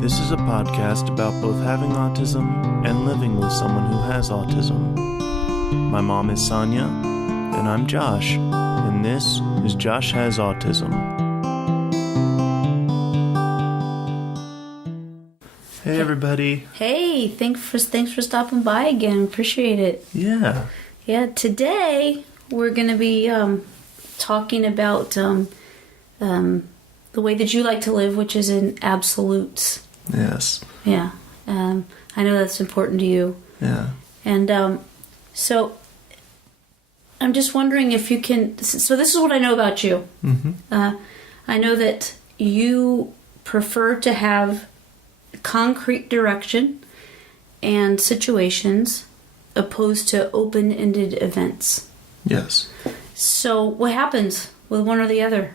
This is a podcast about both having autism and living with someone who has autism. My mom is Sonya, and I'm Josh, and this is Josh Has Autism. Hey everybody. Hey, thanks for stopping by again. Appreciate it. Yeah. Yeah, today we're going to be talking about the way that you like to live, which is in absolutes. Yes. Yeah. I know that's important to you. Yeah. And so I'm just wondering if you can... So this is what I know about you. Mm-hmm. I know that you prefer to have concrete direction and situations opposed to open-ended events. Yes. So what happens with one or the other?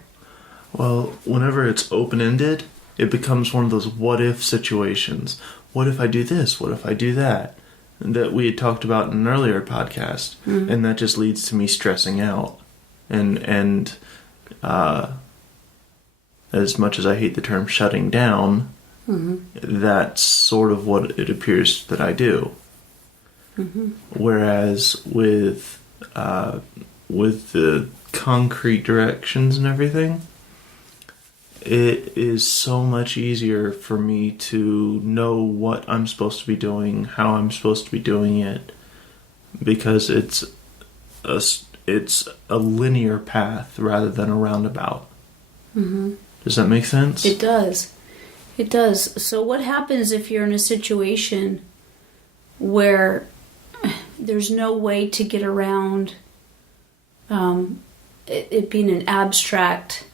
Well, whenever it's open-ended, it becomes one of those what-if situations. What if I do this? What if I do that? That we had talked about in an earlier podcast. Mm-hmm. And that just leads to me stressing out. And as much as I hate the term shutting down, mm-hmm. that's sort of what it appears that I do. Mm-hmm. Whereas with the concrete directions and everything, it is so much easier for me to know what I'm supposed to be doing, how I'm supposed to be doing it, because it's a linear path rather than a roundabout. Mm-hmm. Does that make sense? It does. It does. So what happens if you're in a situation where there's no way to get around it being an abstract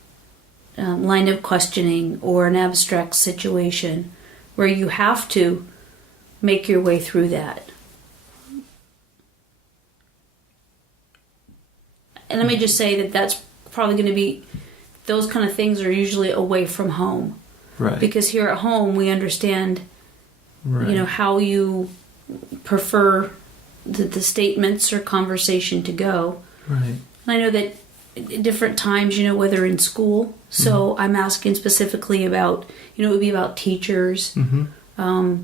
line of questioning or an abstract situation where you have to make your way through that? And let me just say that that's probably going to be, those kind of things are usually away from home. Right. Because here at home we understand, right. How you prefer the statements or conversation to go. Right. And I know that at different times, whether in school, so mm-hmm. I'm asking specifically about, it would be about teachers. Mm-hmm.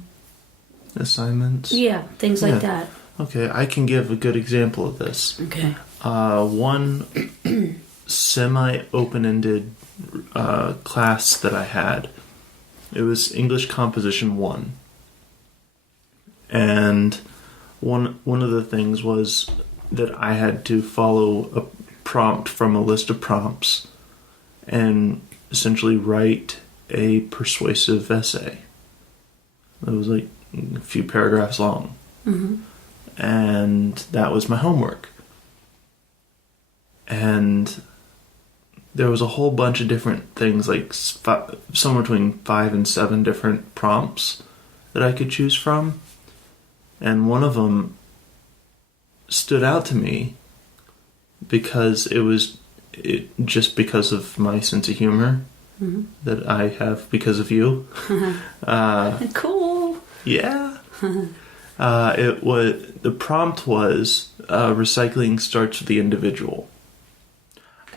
Assignments. Yeah, things like that. Okay, I can give a good example of this. Okay. One semi-open-ended class that I had, it was English Composition 1. And one of the things was that I had to follow a prompt from a list of prompts and essentially write a persuasive essay. It was like a few paragraphs long. Mm-hmm. And that was my homework. And there was a whole bunch of different things, like somewhere between 5 and 7 different prompts that I could choose from. And one of them stood out to me because just because of my sense of humor mm-hmm. that I have because of you. Cool. Yeah. The prompt was recycling starts with the individual.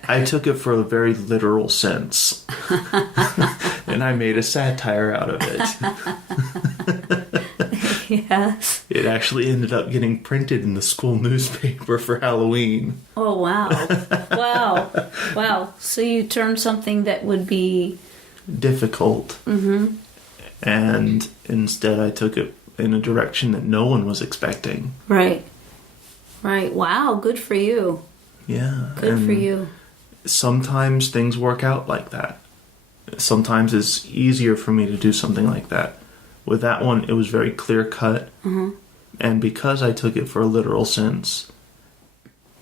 I took it for a very literal sense. And I made a satire out of it. Yes. It actually ended up getting printed in the school newspaper for Halloween. Oh, wow. Wow. So you turned something that would be difficult. Mm-hmm. And instead I took it in a direction that no one was expecting. Right. Wow, good for you. Yeah. Good for you. Sometimes things work out like that. Sometimes it's easier for me to do something like that. With that one, it was very clear cut. Mm-hmm. And because I took it for a literal sense,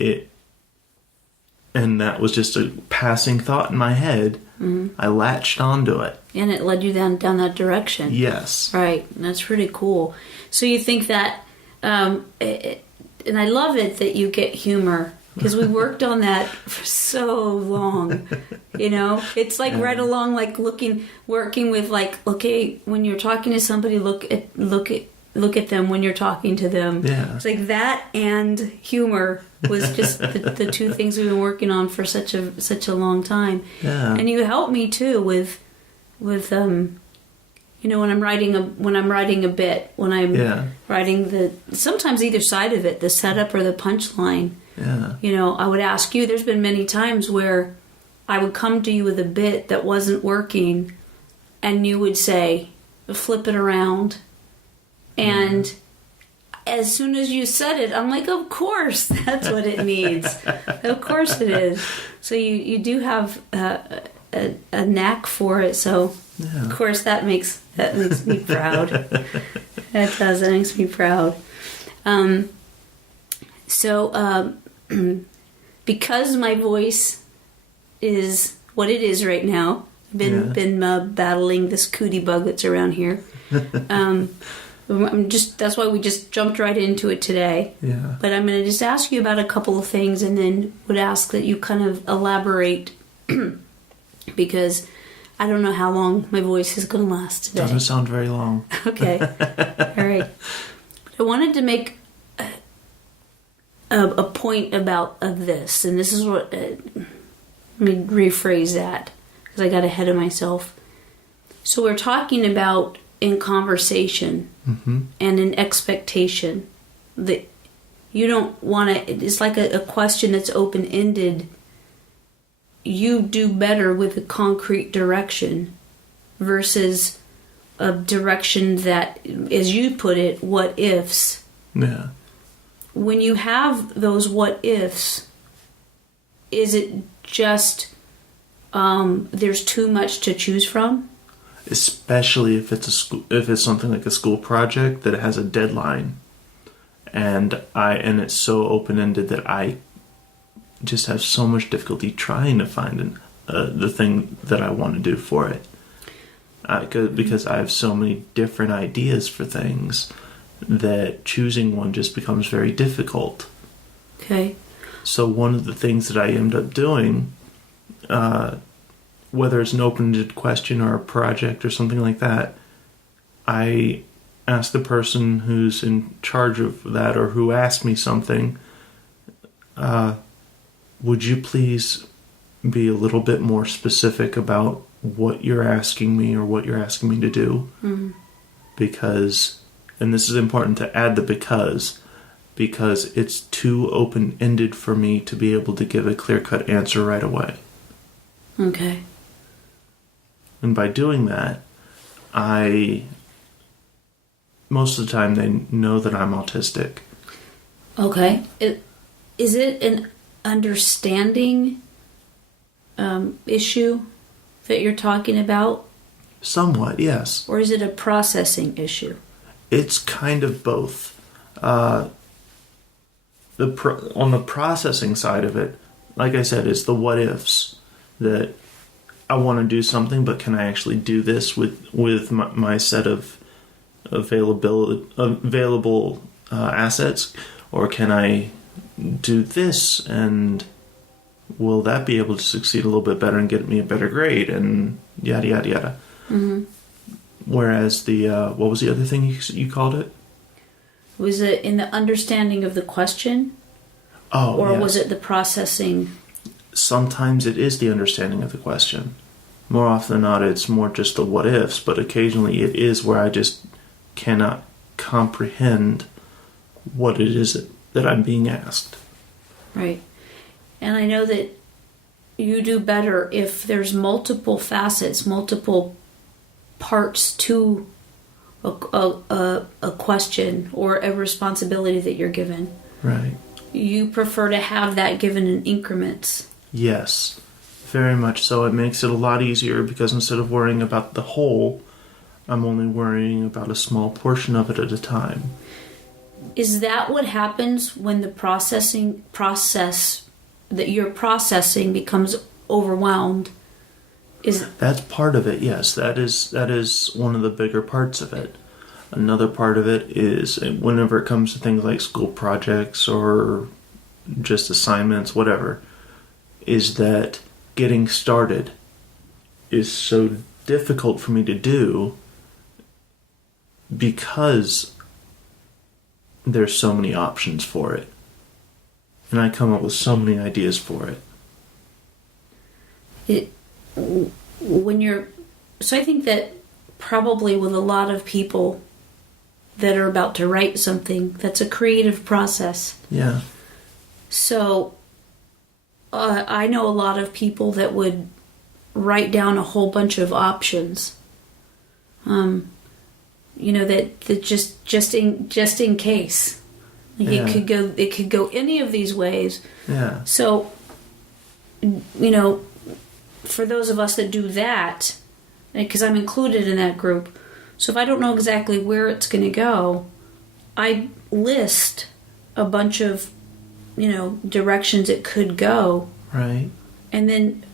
and that was just a passing thought in my head, mm-hmm. I latched onto it. And it led you down that direction. Yes. Right. That's pretty cool. So you think that, and I love it that you get humor, because we worked on that for so long. It's like right along, like working with, like, okay, when you're talking to somebody, look at them when you're talking to them. Yeah. It's like that and humor was just the two things we've been working on for such a long time. Yeah. And you helped me too with when I'm writing a bit, when I'm writing sometimes either side of it, the setup or the punchline. Yeah. I would ask you. There's been many times where I would come to you with a bit that wasn't working, and you would say, "Flip it around," and as soon as you said it, I'm like, "Of course, that's what it needs. Of course it is." So you do have a knack for it. So of course that makes me proud. That does. That makes me proud. Because my voice is what it is right now, been battling this cootie bug that's around here. That's why we just jumped right into it today. Yeah. But I'm going to just ask you about a couple of things, and then would ask that you kind of elaborate because I don't know how long my voice is going to last today. Doesn't sound very long. Okay. All right. I wanted to make a point of this, and this is what. Let me rephrase that because I got ahead of myself. So we're talking about in conversation and in expectation that you don't want to. It's like a question that's open-ended. You do better with a concrete direction versus a direction that, as you put it, what ifs. Yeah. When you have those what ifs, is it just there's too much to choose from? Especially if it's something like a school project that has a deadline, and it's so open-ended that I just have so much difficulty trying to find the thing that I want to do for it, because I have so many different ideas for things that choosing one just becomes very difficult. Okay. So one of the things that I end up doing, whether it's an open-ended question or a project or something like that, I ask the person who's in charge of that or who asked me something, would you please be a little bit more specific about what you're asking me or what you're asking me to do? Mm-hmm. Because, and this is important to add the because it's too open-ended for me to be able to give a clear-cut answer right away. Okay. And by doing that, most of the time they know that I'm autistic. Okay. Is it an understanding issue that you're talking about? Somewhat, yes. Or is it a processing issue? It's kind of both. On the processing side of it, like I said, it's the what ifs that I want to do something, but can I actually do this with my set of available assets, or can I do this and will that be able to succeed a little bit better and get me a better grade and yada yada yada. Mm-hmm. Whereas the what was the other thing you called it? Was it in the understanding of the question? Oh, or yes. Was it the processing? Sometimes it is the understanding of the question. More often than not, it's more just the what ifs, but occasionally it is where I just cannot comprehend what it is that I'm being asked. Right. And I know that you do better if there's multiple facets, multiple parts to a question or a responsibility that you're given. Right. You prefer to have that given in increments. Yes, very much so. It makes it a lot easier because instead of worrying about the whole, I'm only worrying about a small portion of it at a time. Is that what happens when the process that you're processing becomes overwhelmed? That's part of it, yes. That is one of the bigger parts of it. Another part of it is whenever it comes to things like school projects or just assignments, whatever, is that getting started is so difficult for me to do because there's so many options for it. And I come up with so many ideas for it. So I think that probably with a lot of people that are about to write something, that's a creative process. Yeah. So I know a lot of people that would write down a whole bunch of options. That just in case. Like it could go any of these ways. Yeah. So for those of us that do that, because I'm included in that group, so if I don't know exactly where it's going to go, I list a bunch of directions it could go. Right. And then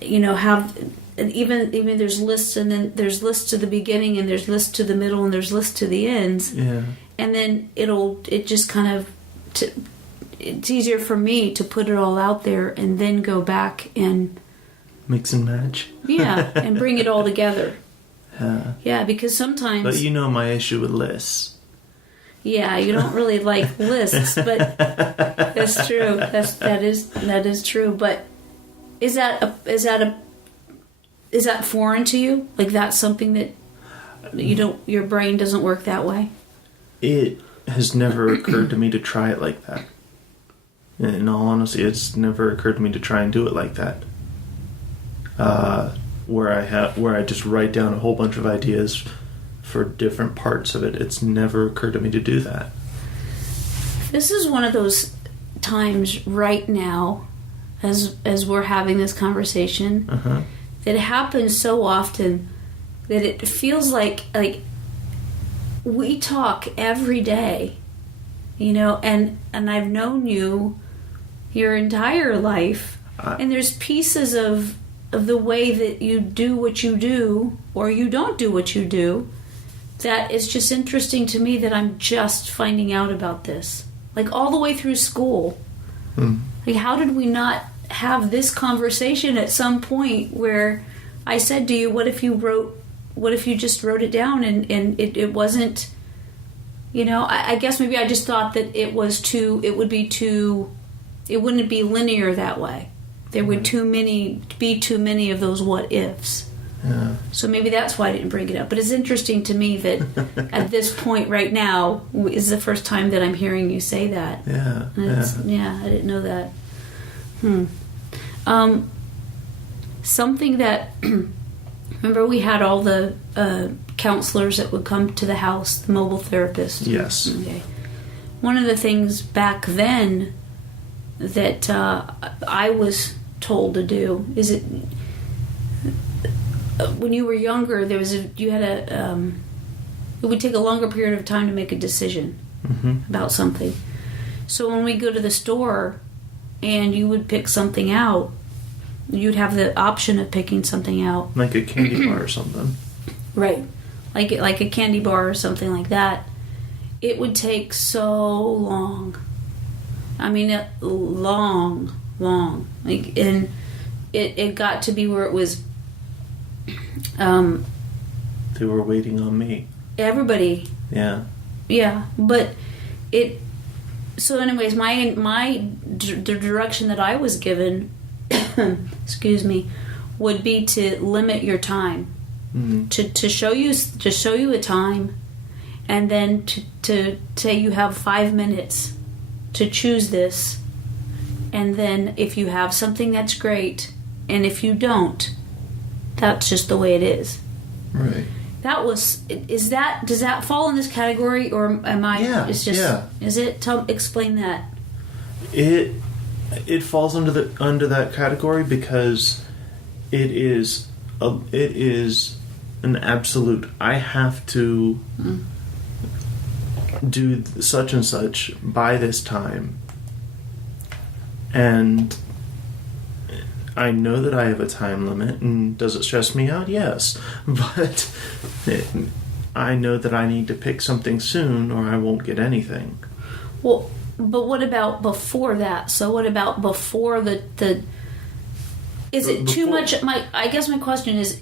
have even there's lists, and then there's lists to the beginning, and there's lists to the middle, and there's lists to the ends. Yeah. And then it just kind of it's easier for me to put it all out there and then go back and mix and match. Yeah, and bring it all together. Yeah. Yeah, because sometimes. But my issue with lists. Yeah, you don't really like lists, but that's true. That is true. But is that foreign to you? Like that's something that your brain doesn't work that way? It has never occurred to me to try it like that. In all honesty, it's never occurred to me to try and do it like that. Where I just write down a whole bunch of ideas for different parts of it. It's never occurred to me to do that. This is one of those times right now, as we're having this conversation, that happens so often that it feels like we talk every day, and I've known you your entire life, and there's pieces of the way that you do what you do or you don't do what you do that is just interesting to me, that I'm just finding out about this. Like all the way through school. Like how did we not have this conversation at some point where I said to you, what if you just wrote it down and it wasn't, I guess maybe I just thought that it wouldn't be linear that way. There would be too many of those what ifs. Yeah. So maybe that's why I didn't bring it up. But it's interesting to me that at this point right now is the first time that I'm hearing you say that. Yeah. Yeah, I didn't know that. Something that remember we had all the counselors that would come to the house, the mobile therapists. Yes. Okay. One of the things back then that I was told to do is it when you were younger it would take a longer period of time to make a decision about something. So when we go to the store and you would pick something out, you'd have the option of picking something out, like a candy bar or something, right? Like a candy bar or something like that. It would take so long. I mean, long. Like, and it got to be where it was. They were waiting on me. Everybody. Yeah. Yeah, but it. So, anyways, the direction that I was given, excuse me, would be to limit your time, to show you a time, and then to say you have 5 minutes to choose this, and then if you have something, that's great, and if you don't, that's just the way it is. Right. Does that fall in this category, or am I? Yeah. It's just. Yeah. Is it? Explain that. It falls under that category because it is an absolute. I have to do such and such by this time, and I know that I have a time limit. And does it stress me out? Yes, but I know that I need to pick something soon, or I won't get anything. Well, but what about before that? So what about before the? Is it too much? I guess my question is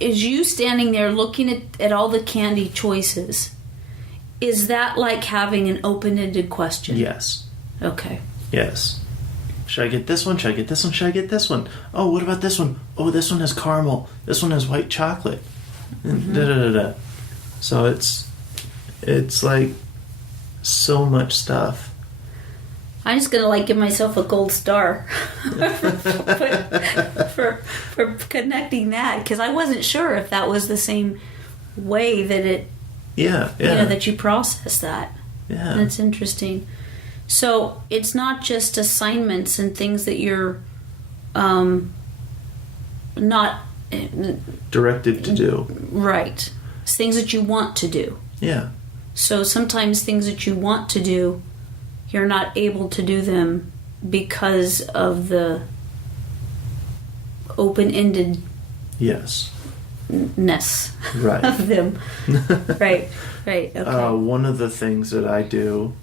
you standing there looking at all the candy choices? Is that like having an open-ended question? Yes. Okay. Yes. Should I get this one? Should I get this one? Should I get this one? Oh, what about this one? Oh, this one has caramel. This one has white chocolate. And da da da da. So it's like so much stuff. I'm just gonna give myself a gold star for connecting that, because I wasn't sure if that was the same way that it. Yeah. That you process that. Yeah. That's interesting. So it's not just assignments and things that you're not directed to do. Right. It's things that you want to do. Yeah. So sometimes things that you want to do, you're not able to do them because of the open-ended yes ness right. of them. Right. Okay. One of the things that I do,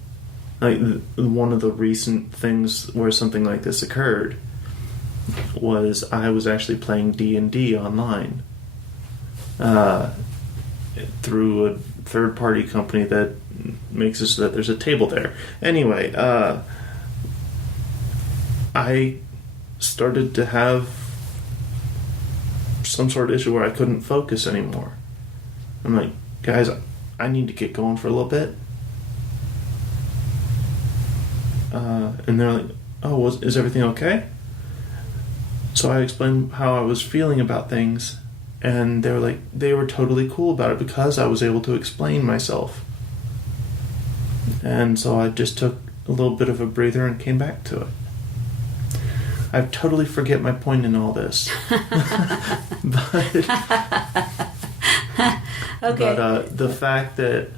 like one of the recent things where something like this occurred, was I was actually playing D&D online through a third-party company that makes it so that there's a table there. Anyway, I started to have some sort of issue where I couldn't focus anymore. I'm like, guys, I need to get going for a little bit. And they're like, oh, is everything okay? So I explained how I was feeling about things, and they were totally cool about it because I was able to explain myself. And so I just took a little bit of a breather and came back to it. I totally forget my point in all this. But okay. But the fact that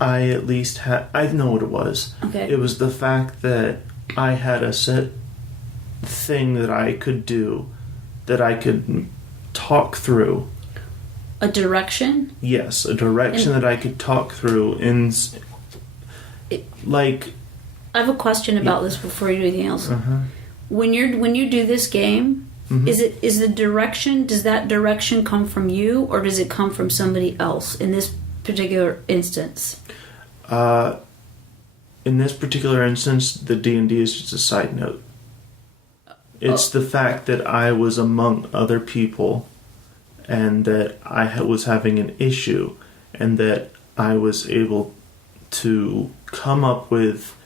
I at least had... I know what it was. Okay. It was the fact that I had a set thing that I could do, that I could talk through. A direction? Yes, a direction that I could talk through like... I have a question about this before you do anything else. Uh-huh. When you do this game, Mm-hmm. does that direction come from you, or does it come from somebody else in this particular instance? In this particular instance, the D&D is just a side note. It's the fact that I was among other people and that I was having an issue, and that I was able to come up with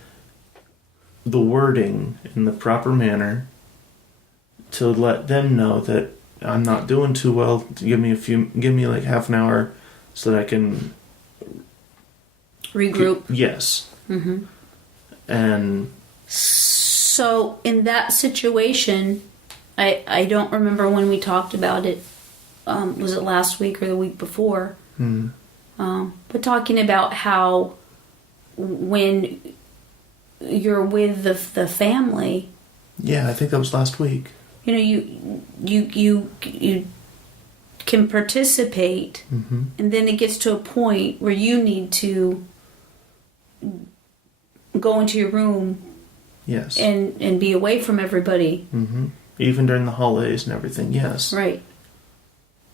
the wording in the proper manner to let them know that I'm not doing too well. Give me like half an hour so that I can Regroup. Yes. Mm-hmm. And so in that situation, I don't remember when we talked about it. Was it last week or the week before? But talking about how when you're with the family. Yeah, I think that was last week. You can participate, mm-hmm. and then it gets to a point where you need to go into your room. Yes. And be away from everybody. Mm-hmm. Even during the holidays and everything, yes. Right.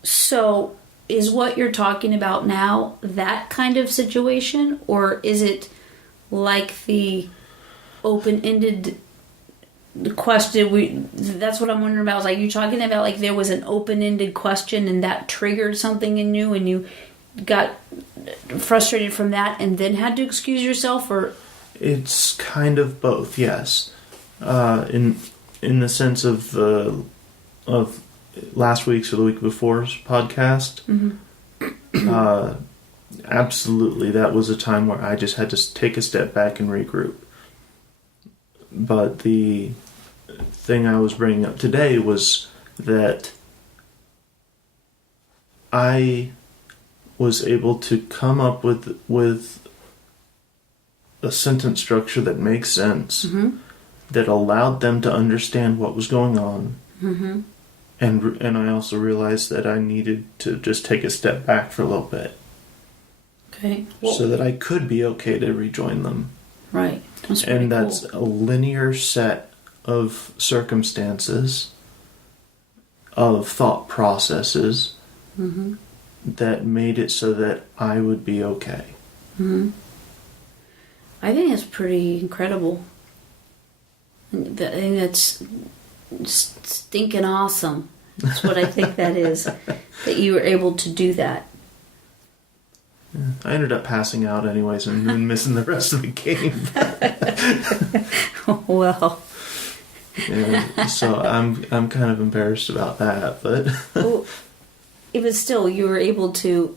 So, is what you're talking about now that kind of situation? Or is it like the open-ended question? That's what I'm wondering about. Is like you talking about like there was an open-ended question and that triggered something in you and you got frustrated from that and then had to excuse yourself? Or it's kind of both, yes. In the sense of last week's or the week before's podcast, mm-hmm. Absolutely, that was a time where I just had to take a step back and regroup. But the thing I was bringing up today was that I was able to come up with a sentence structure that makes sense, mm-hmm. that allowed them to understand what was going on. Mm-hmm. And I also realized that I needed to just take a step back for a little bit. Okay. So that I could be okay to rejoin them. Right. That's and cool. That's a linear set of circumstances, of thought processes, mm-hmm. that made it so that I would be okay. Mm-hmm. I think it's pretty incredible. And that's stinking awesome. That's what I think that is. That you were able to do that. Yeah. I ended up passing out anyways and missing the rest of the game. Well. Yeah, so I'm kind of embarrassed about that, but Well, even still, you were able to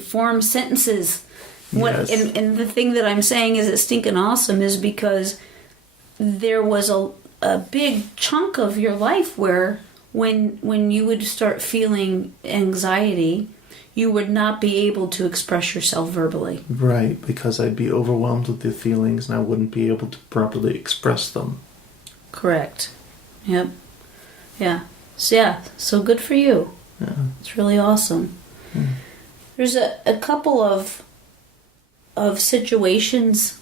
form sentences. Yes. And the thing that I'm saying is it's stinking awesome is because there was a big chunk of your life where when you would start feeling anxiety, you would not be able to express yourself verbally. Right, because I'd be overwhelmed with the feelings and I wouldn't be able to properly express them. Correct. Yep. Yeah. So good for you. Yeah. It's really awesome. Mm. There's a couple of situations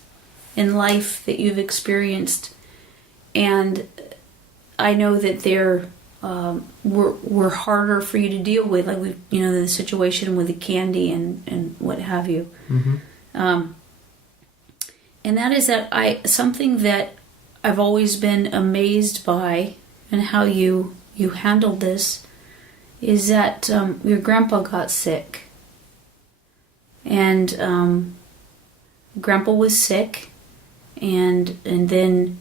in life that you've experienced, and I know that they're were harder for you to deal with, like the situation with the candy and what have you. Mm-hmm. And that is that something that I've always been amazed by, and how you handled this, is that your grandpa got sick. And grandpa was sick, and then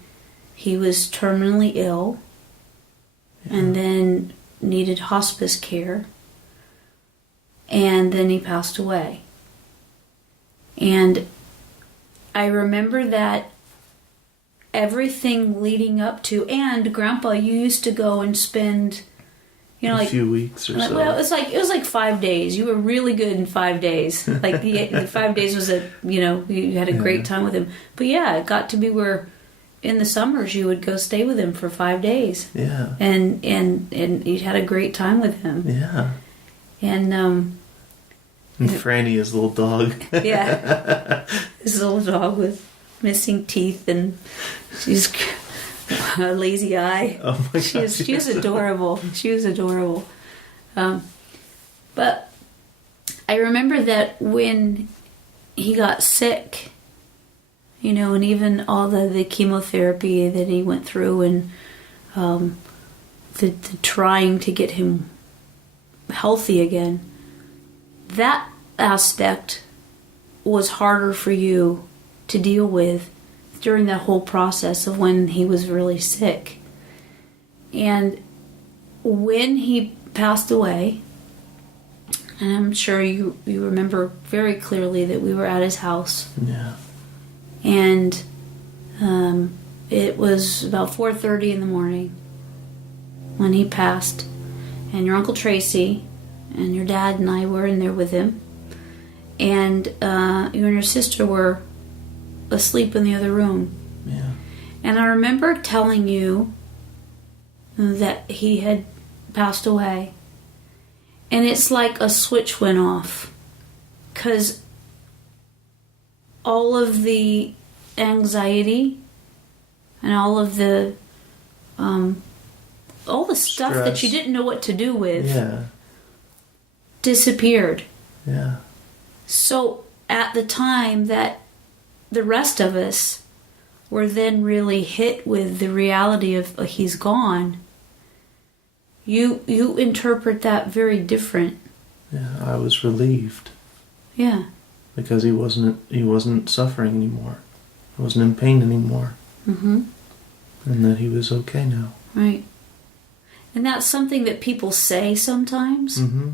he was terminally ill, and then needed hospice care, and then he passed away. And I remember that everything leading up to, and Grandpa, you used to go and spend, a few weeks or so. Well, it was like 5 days. You were really good in 5 days. Like the 5 days was you had a great time with him. But yeah, it got to be where in the summers you would go stay with him for 5 days. Yeah. And you had a great time with him. Yeah. And Franny, his little dog. Yeah. His little dog with missing teeth, and she's a lazy eye. Oh my God. She was adorable. She was adorable. But I remember that when he got sick, and even all the chemotherapy that he went through, and the trying to get him healthy again, that aspect was harder for you to deal with during that whole process of when he was really sick. And when he passed away, and I'm sure you remember very clearly that we were at his house. Yeah. And it was about 4:30 in the morning when he passed. And your Uncle Tracy and your dad and I were in there with him. And you and your sister were asleep in the other room. Yeah. And I remember telling you that he had passed away. And it's like a switch went off. 'Cause all of the anxiety and all of the stuff Stress. that you didn't know what to do with Yeah. disappeared. Yeah. So at the time that the rest of us were then really hit with the reality of he's gone, you interpret that very different. Yeah. I was relieved Yeah. because he wasn't suffering anymore. He wasn't in pain anymore. Mm-hmm. And that he was okay now. Right. And that's something that people say sometimes. Mm-hmm.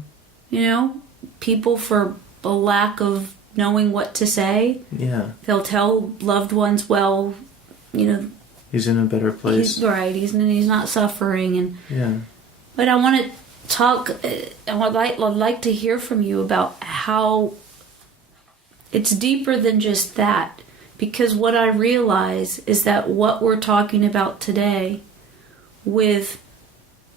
People, for a lack of knowing what to say, Yeah. they'll tell loved ones, well, He's in a better place. he's right, he's not suffering. And Yeah. but I want to talk, I'd like to hear from you about how it's deeper than just that. Because what I realize is that what we're talking about today, with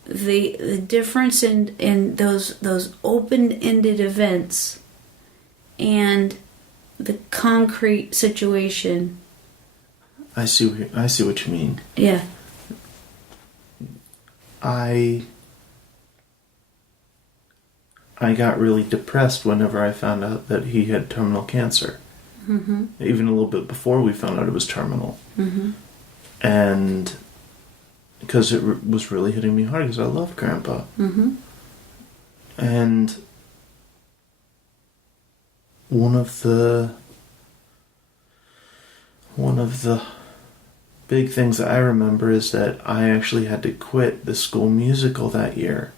the difference in those open-ended events and the concrete situation. I see what you mean. Yeah. I got really depressed whenever I found out that he had terminal cancer. Mm-hmm. Even a little bit before we found out it was terminal. Mm-hmm. And because it was really hitting me hard because I love Grandpa. Mm-hmm. And one of the big things that I remember is that I actually had to quit the school musical that year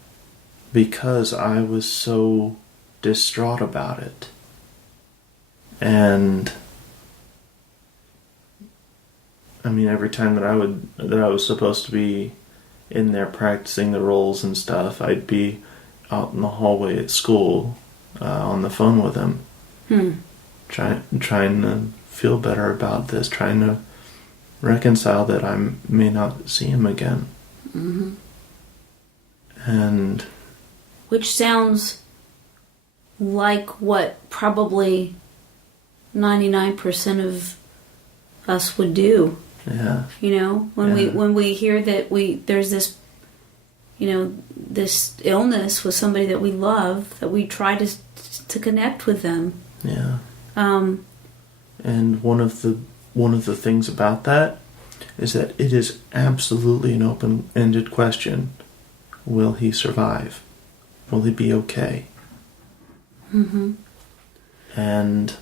because I was so distraught about it. And I mean, every time that I was supposed to be in there practicing the roles and stuff, I'd be out in the hallway at school on the phone with him, trying to feel better about this, trying to reconcile that I may not see him again. Mm-hmm. And which sounds like what probably 99% of us would do. Yeah. You know, when we hear that there's this, you know, this illness with somebody that we love, that we try to connect with them. Yeah. And one of the things about that is that it is absolutely an open-ended question. Will he survive? Will he be okay? Mm-hmm. And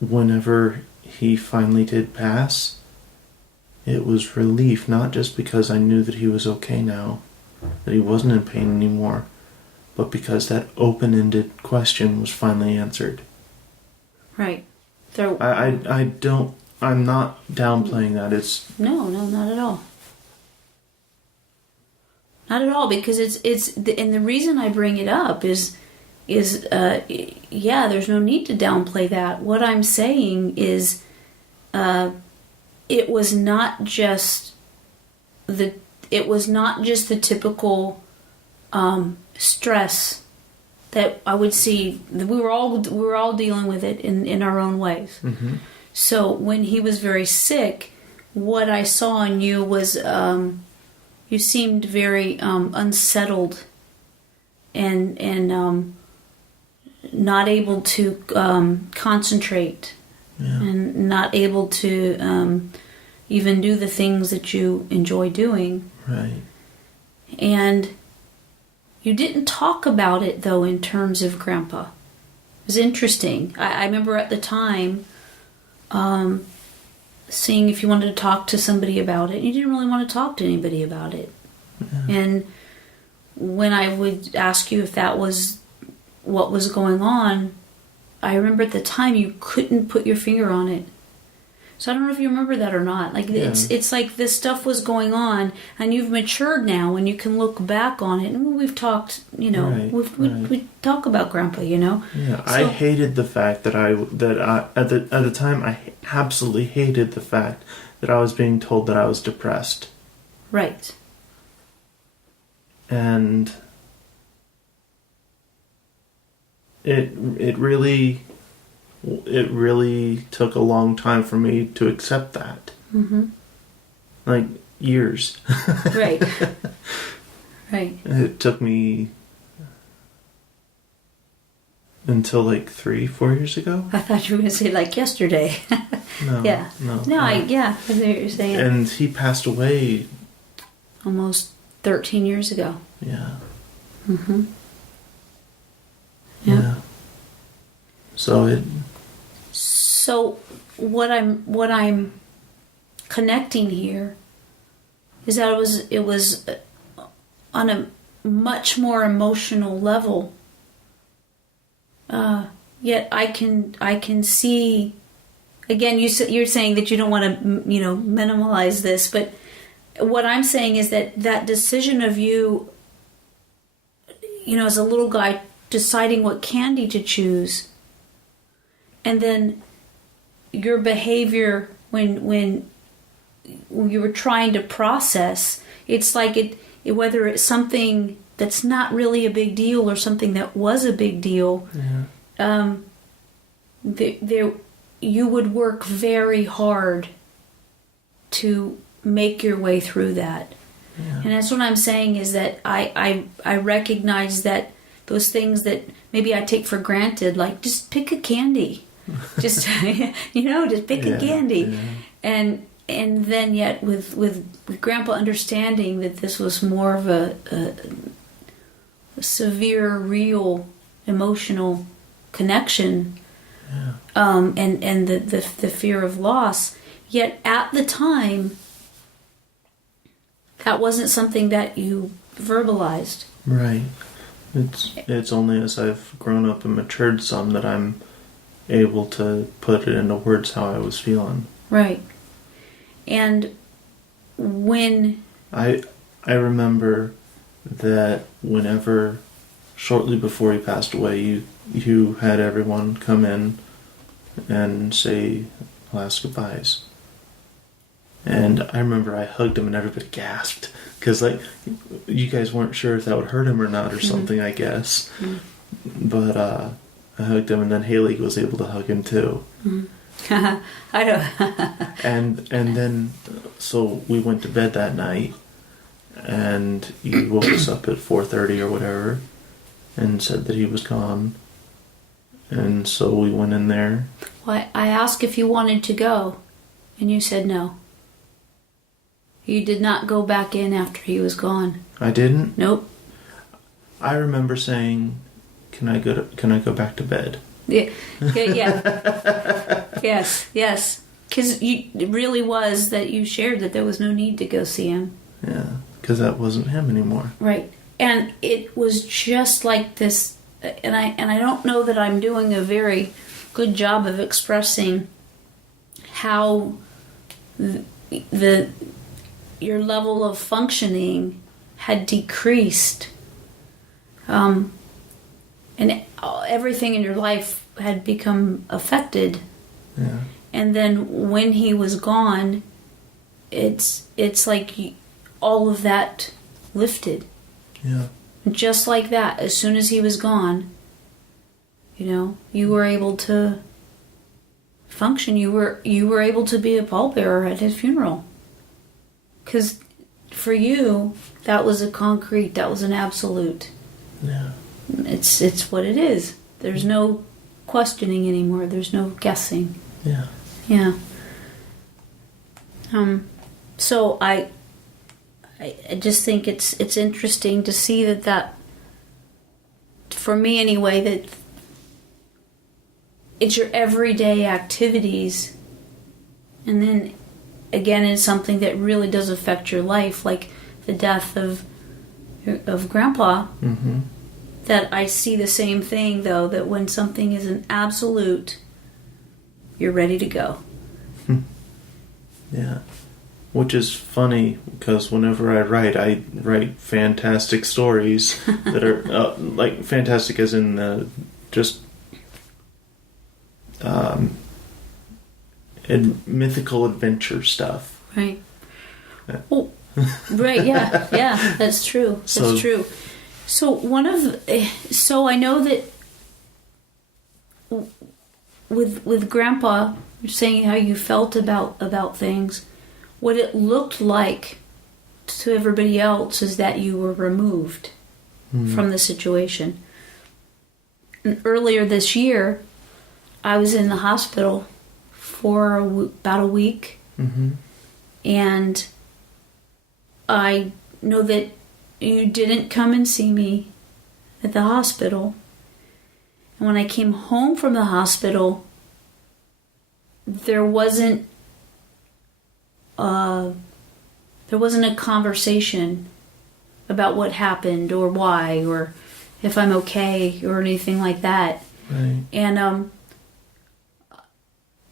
whenever he finally did pass, it was relief, not just because I knew that he was okay now, that he wasn't in pain anymore, but because that open-ended question was finally answered. Right. I'm not downplaying that. No, not at all. Not at all, because and the reason I bring it up is there's no need to downplay that. What I'm saying is, it was not just the typical stress that I would see. We were all dealing with it in our own ways. Mm-hmm. So when he was very sick, what I saw in you was you seemed very unsettled and not able to concentrate, and not able to even do the things that you enjoy doing. Right. And you didn't talk about it, though, in terms of Grandpa. It was interesting. I remember at the time seeing if you wanted to talk to somebody about it. You didn't really want to talk to anybody about it. Yeah. And when I would ask you if that was what was going on, I remember at the time you couldn't put your finger on it. So I don't know if you remember that or not. Like it's like this stuff was going on, and you've matured now, and you can look back on it. And we've talked, you know, we talk about Grandpa, you know. Yeah, so, I hated the fact that at the time I absolutely hated the fact that I was being told that I was depressed. Right. And it really took a long time for me to accept that. Mm-hmm. Like years. Right. Right. It took me until like 3-4 years ago. I thought you were going to say like yesterday. No. Yeah. No, I know what you're saying. And he passed away almost 13 years ago. Yeah. Mm-hmm. Yeah. So what I'm connecting here is that it was on a much more emotional level. Yet I can see, again, you're saying that you don't want to minimalize this, but what I'm saying is that decision of you, as a little guy deciding what candy to choose, and then your behavior when you were trying to process, it's like whether it's something that's not really a big deal or something that was a big deal, you would work very hard to make your way through that. Yeah. And that's what I'm saying is that I recognize that those things that maybe I take for granted, like just pick a candy. Just, just pick a candy. Yeah. and then yet with Grandpa understanding that this was more of a severe, real, emotional connection, and the fear of loss. Yet at the time, that wasn't something that you verbalized. Right. It's only as I've grown up and matured some that I'm able to put it into words how I was feeling. Right. And when I remember that whenever, shortly before he passed away, you had everyone come in and say last goodbyes. And I remember I hugged him and everybody gasped. Because, like, you guys weren't sure if that would hurt him or not or something, I guess. But I hugged him, and then Haley was able to hug him too. I don't. and then, so we went to bed that night, and he woke us up at 4:30 or whatever, and said that he was gone. And so we went in there. Well, I asked if you wanted to go, and you said no. You did not go back in after he was gone. I didn't? Nope. I remember saying, can I go back to bed? Yeah. Yes. Because it really was that you shared that there was no need to go see him. Yeah, because that wasn't him anymore. Right. And it was just like this, and I don't know that I'm doing a very good job of expressing how your level of functioning had decreased, and everything in your life had become affected. Yeah. And then when he was gone, it's like all of that lifted. Yeah. Just like that, as soon as he was gone, you were able to function. You were able to be a pallbearer at his funeral. Because for you, that was that was an absolute. Yeah. It's what it is. There's no questioning anymore. There's no guessing. Yeah. Yeah. So I just think it's interesting to see that for me anyway, that it's your everyday activities, and then again it's something that really does affect your life, like the death of Grandpa. Mm-hmm. That I see the same thing, though, that when something is an absolute, you're ready to go. Yeah. Which is funny, because whenever I write fantastic stories that are, like, fantastic as in just mythical adventure stuff. Right. Yeah. Oh, right, yeah, that's true. That's true. So so I know that with Grandpa, you're saying how you felt about things. What it looked like to everybody else is that you were removed from the situation. And earlier this year, I was in the hospital for about a week, and I know that you didn't come and see me at the hospital. And when I came home from the hospital, there wasn't a conversation about what happened or why or if I'm okay or anything like that. Right. And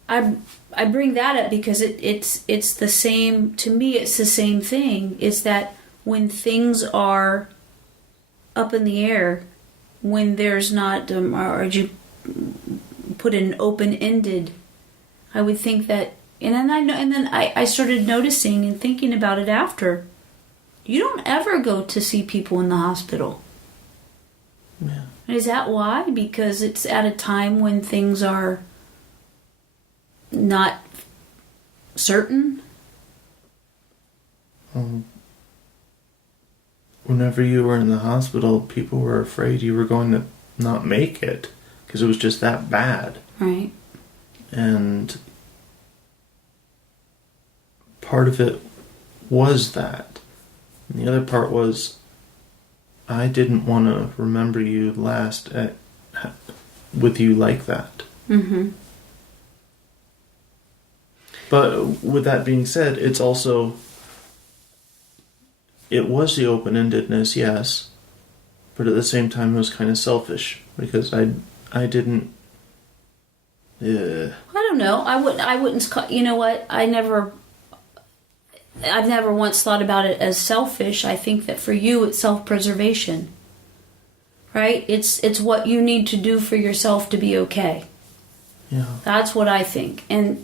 I bring that up because it's the same to me. It's the same thing. Is that when things are up in the air, when there's not, or you put an open-ended, I would think that, and then I started noticing and thinking about it after. You don't ever go to see people in the hospital. Yeah. Is that why? Because it's at a time when things are not certain? Whenever you were in the hospital, people were afraid you were going to not make it because it was just that bad. Right. And part of it was that. And the other part was I didn't want to remember you with you like that. Mm-hmm. But with that being said, it was the open-endedness, yes, but at the same time it was kind of selfish because I didn't. I don't know. I wouldn't. You know what? I've never once thought about it as selfish. I think that for you, it's self-preservation. Right? It's what you need to do for yourself to be okay. Yeah. That's what I think. I'm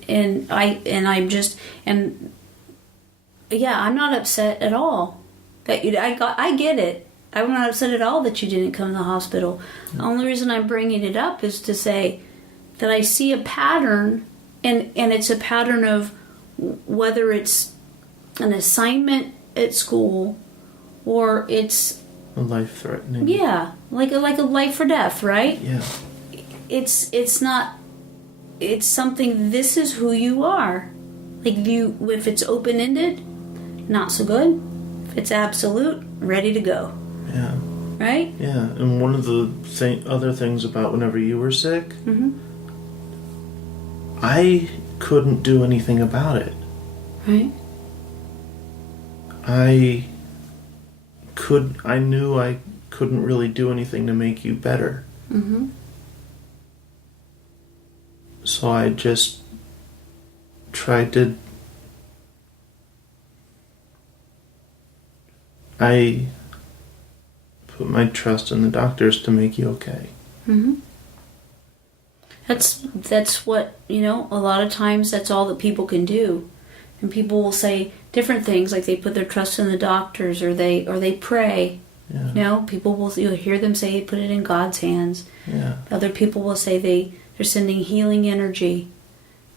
not upset at all that I get it. I'm not upset at all that you didn't come to the hospital. The only reason I'm bringing it up is to say that I see a pattern, and it's a pattern of whether it's an assignment at school or it's a life-threatening. Yeah, like a life or death, right? Yeah. It's not. It's something. This is who you are. Like if it's open-ended, not so good. If it's absolute, ready to go. Yeah. Right? Yeah, and one of the other things about whenever you were sick, Mm-hmm. I couldn't do anything about it. Right? I knew I couldn't really do anything to make you better. Mm-hmm. So I just tried to... I put my trust in the doctors to make you okay. Mm-hmm. That's what, a lot of times that's all that people can do. And people will say different things, like they put their trust in the doctors or they pray. Yeah. You'll hear them say put it in God's hands. Yeah. Other people will say they're sending healing energy.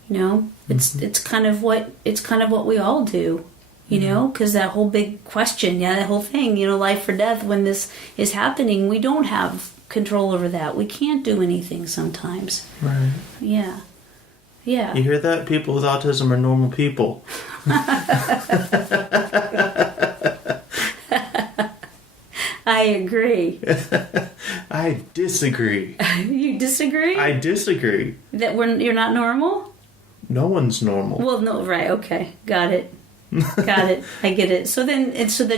It's kind of what we all do. Because that whole big question, that whole thing, life or death, when this is happening, we don't have control over that. We can't do anything sometimes. Right. Yeah. Yeah. You hear that? People with autism are normal people. I agree. I disagree. You disagree? I disagree. That you're not normal? No one's normal. Well, no, right, okay. Got it. Got it. I get it. So then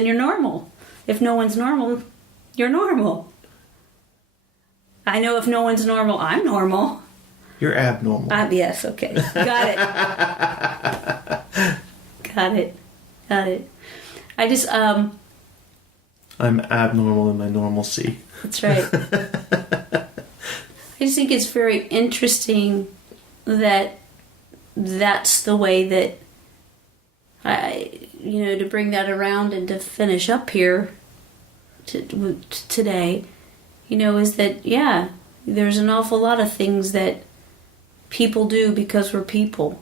you're normal. If no one's normal, you're normal. I know if no one's normal, I'm normal. You're abnormal. Yes, okay. Got it. Got it. I just, I'm abnormal in my normalcy. That's right. I just think it's very interesting that that's the way that to bring that around and to finish up here today, is that, there's an awful lot of things that people do because we're people.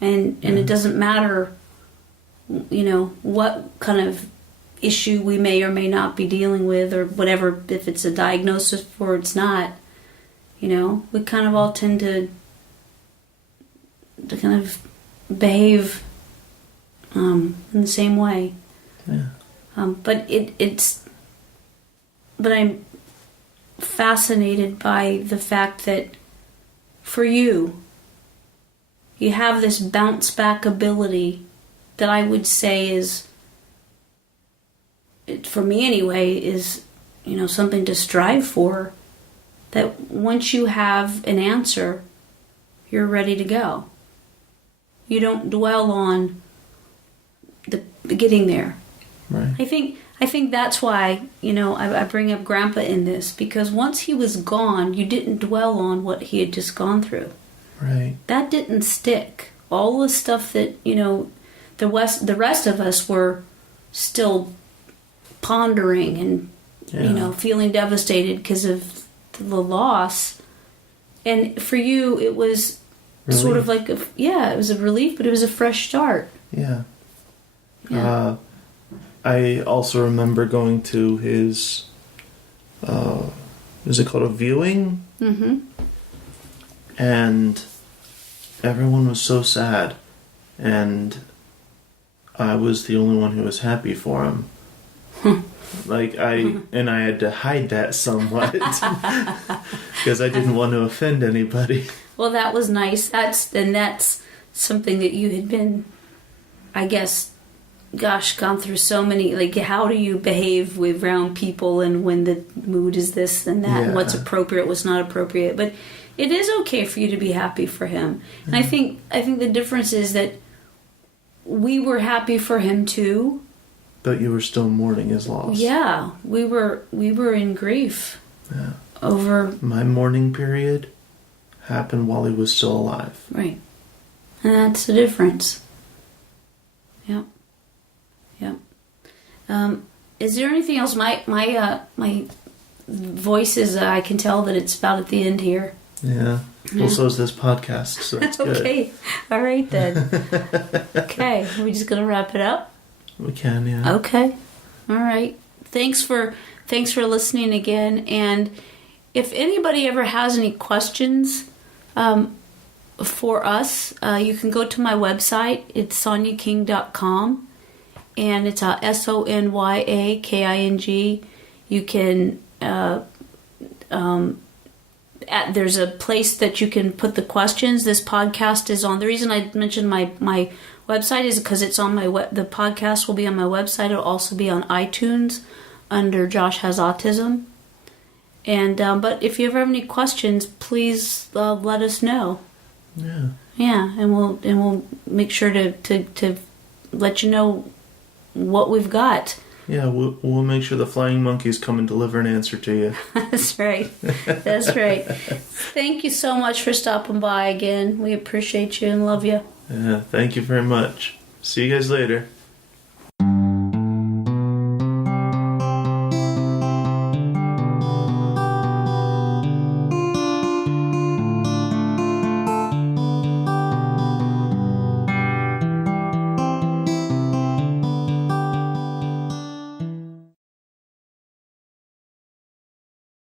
And it doesn't matter, what kind of issue we may or may not be dealing with or whatever, if it's a diagnosis or it's not, we kind of all tend to kind of behave in the same way. Yeah. But I'm fascinated by the fact that for you have this bounce back ability that I would say is, for me anyway, is, something to strive for. That once you have an answer, you're ready to go. You don't dwell on the getting there. Right. I think that's why, I bring up Grandpa in this, because once he was gone, you didn't dwell on what he had just gone through. Right. That didn't stick. All the stuff that, the rest of us were still pondering and, feeling devastated because of the loss. And for you, it was relief. Sort of like, it was a relief, but it was a fresh start. Yeah. I also remember going to his, is it called a viewing? Mm-hmm. And everyone was so sad. And I was the only one who was happy for him. Like I had to hide that somewhat because I didn't want to offend anybody. Well, that was nice. That's something that you had been, I guess, gone through so many, like, how do you behave around people and when the mood is this and that, and what's appropriate, what's not appropriate. But it is okay for you to be happy for him. And I think the difference is that we were happy for him too. But you were still mourning his loss. Yeah, we were in grief. Yeah. Over my mourning period happened while he was still alive. Right. And that's the difference. Yep. Yep. Is there anything else? My voice is, I can tell that it's about at the end here. Yeah. Well, so is this podcast, so that's good. Okay. All right, then. Okay. Are we just going to wrap it up? We can, yeah. Okay. All right. Thanks for listening again. And if anybody ever has any questions for us, you can go to my website. It's sonyaking.com. And it's SONYAKING. You can there's a place that you can put the questions. This podcast is on. The reason I mentioned my website is because it's on my the podcast will be on my website. It'll also be on iTunes under Josh Has Autism. And but if you ever have any questions, please let us know. Yeah. Yeah, and we'll make sure to let you know what we've got. Yeah, we'll make sure the flying monkeys come and deliver an answer to you. That's right. That's right. Thank you so much for stopping by again. We appreciate you and love you. Yeah, thank you very much. See you guys later.